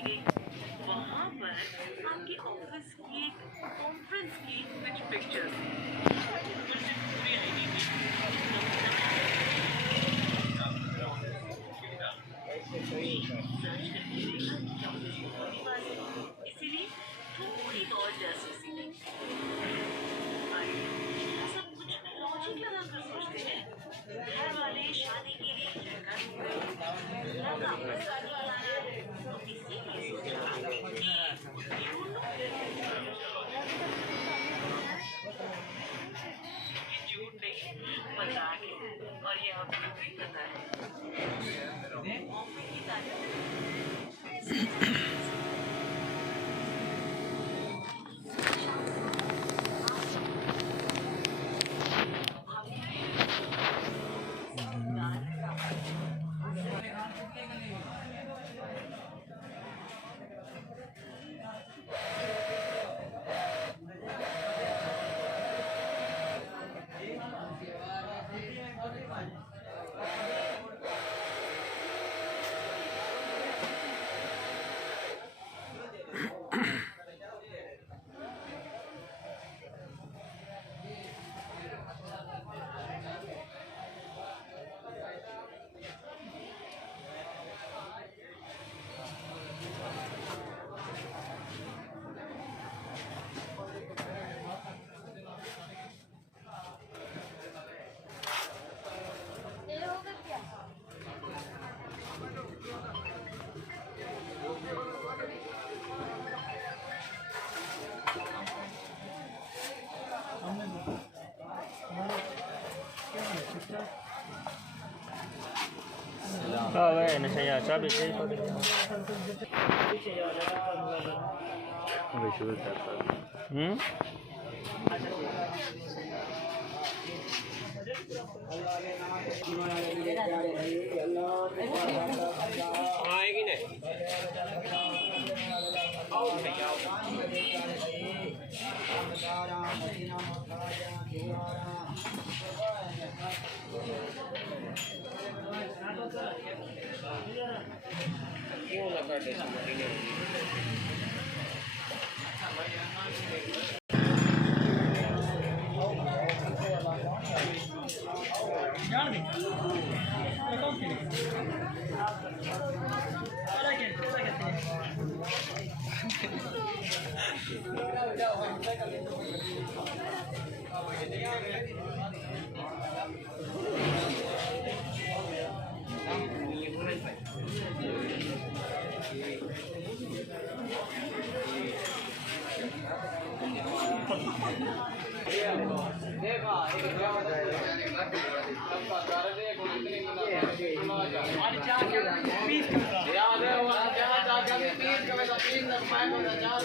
की गई। वहाँ पर आपके ऑफिस की एक कॉन्फ्रेंस की कुछ पिक्चर्स इसीलिए थोड़ी बहुत जासूसी नहीं। सब कुछ लॉजिक लगा कर सोचते हैं। घर वाले शादी के लिए जगह ढूंढ रहे हैं, लगा पैसा नहीं आ रहा है, तो इसीलिए सोचा कि क्यों न ये झूठ नहीं मजाक है और ये आपको भी पता है। मम्मी की तारीफ ini saya cabai saya आएगी नहीं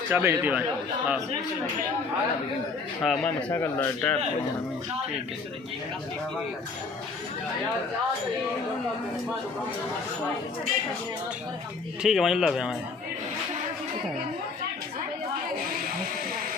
cabai itu Mas. मैं मसा कर रहा टायर ठीक है ठीक है मैं